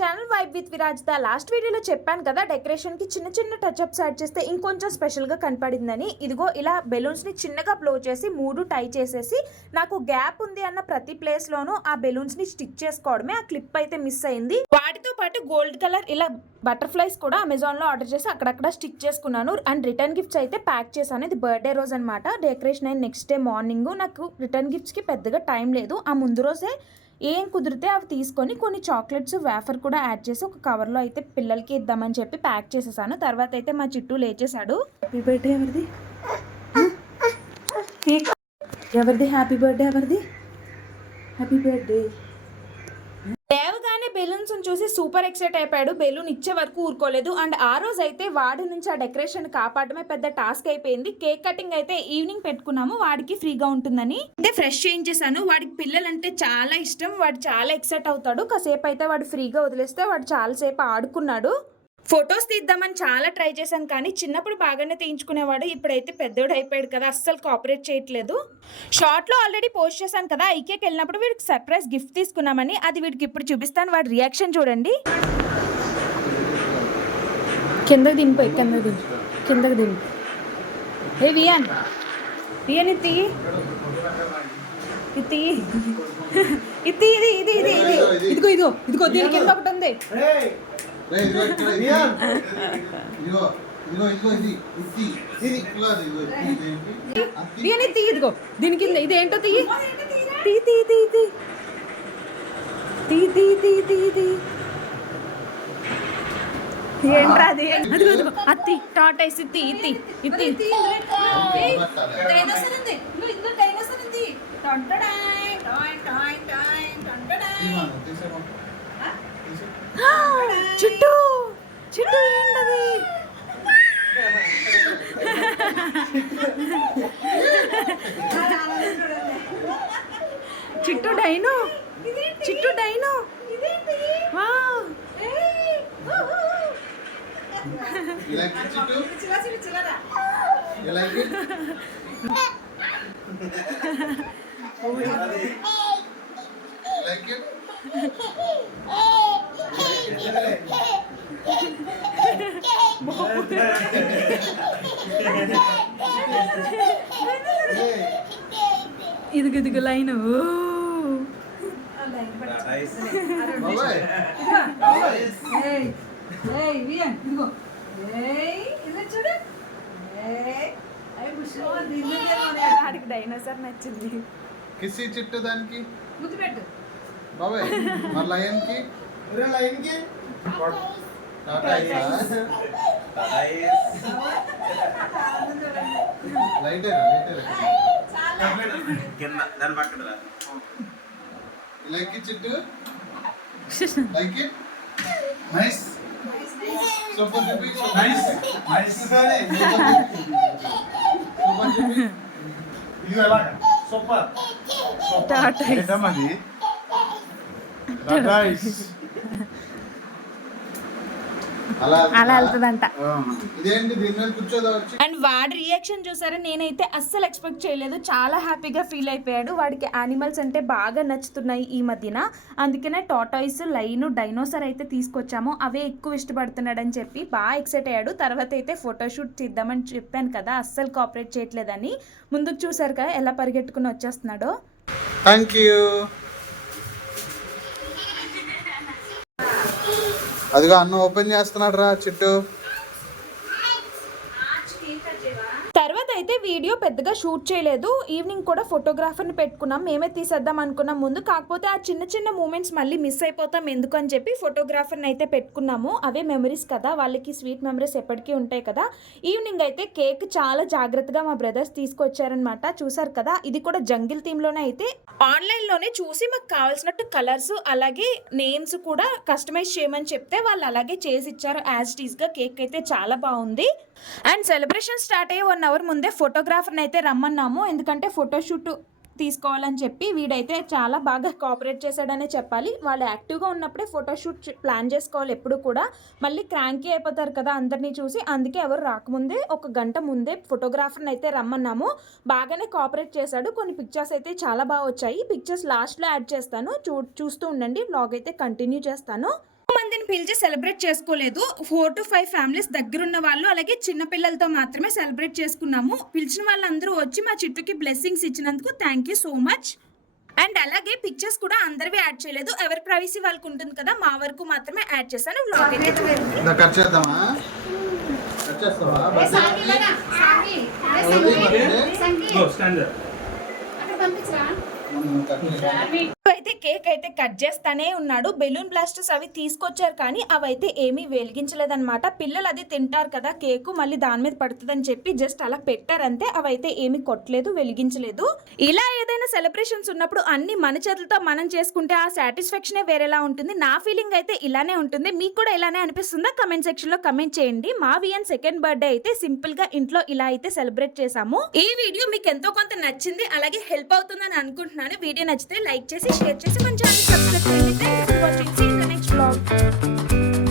Channel vibe with Virajitha. Last వీడియోలో చెప్పాను కదా డెకరేషన్ కి చిన్న చిన్న టచ్ అప్స్ యాడ్ చేస్తే ఇంకొంచెం స్పెషల్ గా కనపడిందని. ఇదిగో ఇలా బెలూన్స్ ని చిన్నగా బ్లో చేసి 3 టై చేసేసి నాకు గ్యాప్ ఉంది అన్న ప్రతి ప్లేస్ లోనూ ఆ బెలూన్స్ ని స్టిక్ చేసుకోవడమే. ఆ క్లిప్ అయితే మిస్ అయింది. వాటితో పాటు గోల్డ్ కలర్ ఇలా బటర్ఫ్లైస్ కూడా అమెజాన్ లో ఆర్డర్ చేసి అక్కడక్కడ స్టిక్ చేసుకున్నాను. అండ్ రిటర్న్ గిఫ్ట్స్ అయితే ప్యాక్ చేశాను. ఇది బర్త్డే రోజు అనమాట. డెకరేషన్ అయిన నెక్స్ట్ డే మార్నింగ్ నాకు రిటర్న్ గిఫ్ట్స్ కి పెద్దగా టైం లేదు. ఆ ముందు రోజే ఏం కుదిరితే అవి తీసుకొని కొన్ని చాక్లెట్స్ వేఫర్ కూడా యాడ్ చేసి ఒక కవర్లో అయితే పిల్లలకి ఇద్దామని చెప్పి ప్యాక్ చేసేసాను. తర్వాత అయితే మా చిట్టు లేచేశాడు. హ్యాపీ బర్త్డే ఎవరిది? ఎవరిది హ్యాపీ బర్త్డే? ఎవరిది హ్యాపీ బర్త్డే? దేవగానే బెలూన్స్ చూసి సూపర్ ఎక్సైట్ అయిపోయాడు. బెలూన్ ఇచ్చే వరకు ఊరుకోలేదు. అండ్ ఆ రోజు అయితే వాడి నుంచి ఆ డెకరేషన్ కాపాడమే పెద్ద టాస్క్ అయిపోయింది. కేక్ కటింగ్ అయితే ఈవినింగ్ పెట్టుకున్నాము, వాడికి ఫ్రీగా ఉంటుందని. అయితే ఫ్రెష్ చేయించేసాను. వాడికి పిల్లలంటే చాలా ఇష్టం. వాడు చాలా ఎక్సైట్ అవుతాడు. కాసేపు అయితే వాడు ఫ్రీగా వదిలేస్తే వాడు చాలాసేపు ఆడుకున్నాడు. ఫొటోస్ తీద్దామని చాలా ట్రై చేశాను, కానీ చిన్నప్పుడు బాగానే తీయించుకునేవాడు. ఇప్పుడైతే పెద్దోడు అయిపోయాడు కదా, అస్సలు కోఆపరేట్ చేయట్లేదు. షార్ట్లో ఆల్రెడీ పోస్ట్ చేశాను కదా, ఐకేకి వెళ్ళినప్పుడు వీడికి సర్ప్రైజ్ గిఫ్ట్ తీసుకున్నామని. అది వీడికి ఇప్పుడు చూపిస్తాను. వాడి రియాక్షన్ చూడండి. కిందకి దింపు, కిందకి దింపు. ఏ వియాన్ ఇది ఇదిగో దీని కింద ఒకటి ఉంది. ఇదిగో దీని కింద ఇదేంటో ఏంట్రా అది? అదిగో అత్తి టాటైస్ ఇత్తి చిట్టు ఏంటది? చిట్టు డైనో. ఇదిగో లైన్. ఆడికి డైనోసార్ నచ్చింది. కిసి చిట్టు దానికి ముద్దు పెట్టు బాబాయ్. మరి లయన్ కి like it Chittu, like it nice super జుబి నైస్ సారీ సూపర్ జుబి ఇది ఎలాగా సూపర్ ఏటమది టాటాయిస్ అలా వెళ్తుందంట. అండ్ వాడి రియాక్షన్ చూసారా? నేనైతే అస్సలు ఎక్స్పెక్ట్ చేయలేదు. చాలా హ్యాపీగా ఫీల్ అయిపోయాడు. వాడికి యానిమల్స్ అంటే బాగా నచ్చుతున్నాయి ఈ మధ్యన. అందుకనే టాటాయిస్, లైన్, డైనోసార్ అయితే తీసుకొచ్చాము. అవే ఎక్కువ ఇష్టపడుతున్నాడని చెప్పి బాగా ఎక్సైట్ అయ్యాడు. తర్వాత అయితే ఫోటోషూట్ చేద్దామని చెప్పాను కదా, అస్సలు కోఆపరేట్ చేయట్లేదని. ముందుకు చూసారు కదా ఎలా పరిగెట్టుకుని వచ్చేస్తున్నాడో. Thank you. అదిగో అన్న ఓపెన్ చేస్తున్నాడు రా చిట్టు. తర్వాత అయితే వీడియో పెద్దగా షూట్ చేయలేదు. ఈవినింగ్ కూడా ఫోటోగ్రాఫర్ని పెట్టుకున్నాం. మేమే తీసేద్దాం అనుకున్నాం ముందు. కాకపోతే ఆ చిన్న చిన్న మూమెంట్స్ మళ్ళీ మిస్ అయిపోతాం ఎందుకు అని చెప్పి ఫోటోగ్రాఫర్ని అయితే పెట్టుకున్నాము. అవే మెమరీస్ కదా, వాళ్ళకి స్వీట్ మెమరీస్ ఎప్పటికీ ఉంటాయి కదా. ఈవినింగ్ అయితే కేక్ చాలా జాగ్రత్తగా మా బ్రదర్స్ తీసుకొచ్చారనమాట. చూసారు కదా, ఇది కూడా జంగిల్ థీమ్లోనే. అయితే ఆన్లైన్లోనే చూసి మాకు కావాల్సినట్టు కలర్స్ అలాగే నేమ్స్ కూడా కస్టమైజ్ చేయమని చెప్తే వాళ్ళు అలాగే చేసి ఇచ్చారు. యాజ్ ఇట్ ఈస్గా కేక్ అయితే చాలా బాగుంది. అండ్ సెలబ్రేషన్ స్టార్ట్ అయ్యే 1 అవర్ ముందే ఫోటోగ్రాఫర్ని అయితే రమ్మన్నాము. ఎందుకంటే ఫోటోషూట్ తీసుకోవాలని చెప్పి వీడైతే చాలా బాగా కోఆపరేట్ చేశాడనే చెప్పాలి. వాళ్ళు యాక్టివ్గా ఉన్నప్పుడే ఫోటోషూట్ ప్లాన్ చేసుకోవాలి ఎప్పుడు కూడా. మళ్ళీ క్రాంకీ అయిపోతారు కదా అందరినీ చూసి. అందుకే ఎవరు రాకముందే 1 గంట ముందే ఫోటోగ్రాఫర్ని అయితే రమ్మన్నాము. బాగానే కోఆపరేట్ చేశాడు. కొన్ని పిక్చర్స్ అయితే చాలా బాగా వచ్చాయి. పిక్చర్స్ లాస్ట్లో యాడ్ చేస్తాను, చూస్తూ ఉండండి. వ్లాగ్ అయితే కంటిన్యూ చేస్తాను. మంది ఫ్యామిలీని పిలిచి సెలబ్రేట్ చేసుకోలేదు. 4 to 5 ఫ్యామిలీస్ దగ్గరున్న వాళ్ళు అలాగే చిన్న పిల్లలతో మాత్రమే సెలబ్రేట్ చేసుకున్నాము. పిలిచిన వాళ్ళందరూ వచ్చి మా చిట్టుకి బ్లెస్సింగ్స్ ఇచ్చినందుకు thank you so much. And అలాగే పిక్చర్స్ కూడా అందరివి యాడ్ చేయలేదు, ఎవరి ప్రైవసీ వాళ్ళకు ఉంటుంది కదా, మా వరకు మాత్రమే యాడ్ చేశాను. వ్లాగ్ అయితే చూడండి. కట్ చేద్దామా? కట్ చేస్తావా? అయితే కేక్ అయితే కట్ చేస్తానే ఉన్నాడు. బెలూన్ బ్లాస్టర్స్ అవి తీసుకొచ్చారు కానీ అవైతే ఏమీ వెలిగించలేదన్నమాట. పిల్లలు అది తింటారు కదా కేకు, మళ్ళీ దాని మీద పడుతుందని చెప్పి జస్ట్ అలా పెట్టారంతే. అవైతే ఏమీ కొట్టలేదు, వెలిగించలేదు. ఇలా ఏదైనా సెలబ్రేషన్స్ ఉన్నప్పుడు అన్ని మన చేతులతో మనం చేసుకుంటే ఆ సాటిస్ఫాక్షనే వేరేలా ఉంటుంది. నా ఫీలింగ్ అయితే ఇలానే ఉంటుంది. మీకు కూడా ఇలానే అనిపిస్తుందా? కమెంట్ సెక్షన్ లో కమెంట్ చేయండి. మా వియన్ సెకండ్ బర్త్డే అయితే సింపుల్ గా ఇంట్లో ఇలా అయితే సెలబ్రేట్ చేసాము. ఈ వీడియో మీకు ఎంతో కొంత నచ్చింది, అలాగే హెల్ప్ అవుతుందని అనుకుంటున్నాను. వీడియో నచ్చితే లైక్ చేసి, షేర్ చేసి, మన ఛానల్ సబ్స్క్రైబ్ చేయండి. Thanks for watching. See you in the next vlog.